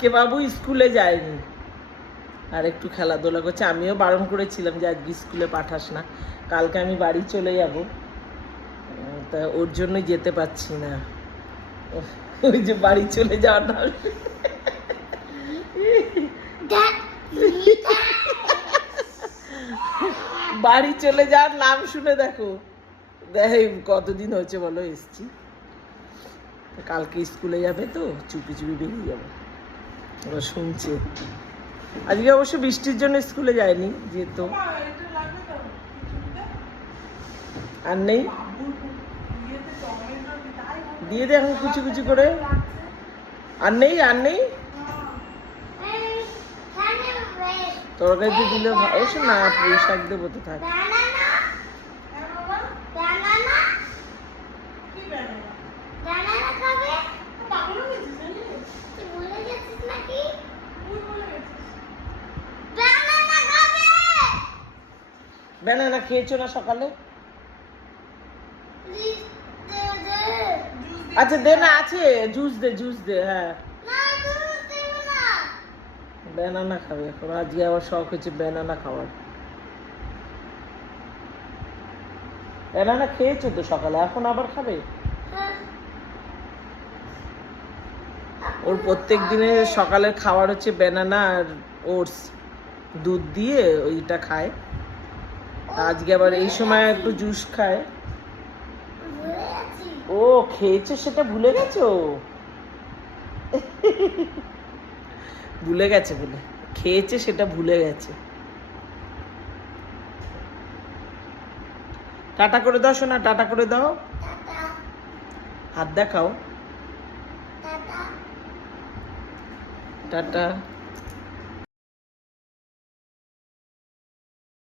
আজকে বাবু স্কুলে যায়নি, আর একটু খেলাধুলা করছে। আমিও বারণ করেছিলাম যে আজকে স্কুলে পাঠাস না, কালকে আমি বাড়ি চলে যাব, তা ওর জন্যই যেতে পারছি না। ওই যে বাড়ি চলে যাওয়ার না, বাড়ি চলে যাওয়ার নাম শুনে দেখো, দেখ কতদিন হয়েছে বলো এসছি। কালকে স্কুলে যাবে তো চুপি চুপি বেরিয়ে যাবো। ওরা শুনছে। আজকে অবশ্য বৃষ্টির জন্য স্কুলে যায়নি, যেহেতু আর নেই, দিয়ে দে এখন কুচি কুচি করে। আর নেই, আর নেই, তরকারিতে দিলে অবশ্য না, পুঁই শাক দেবো তো থাক। ব্যানানা খেয়েছো না সকালে? আচ্ছা দে না, আছে জুস দে, জুস দে। হ্যাঁ ব্যানানা খাবে এখন, আজকে আবার শখ হয়েছে ব্যানানা খাওয়ার। ব্যানানা খেয়েছো তো সকালে, এখন আবার খাবে? ওর প্রত্যেক দিনের সকালের খাবার হচ্ছে ব্যানানা আর ওটস, দুধ দিয়ে ওইটা খায়। আজকে আবার এই সময় একটু জুস খায়। ও খেয়েছে সেটা ভুলে গেছো? ভুলে গেছে বলে, খেয়েছে সেটা ভুলে গেছে। টাটা করে দাও শোনা, টাটা করে দাও, হাত দেখাও, টাটা।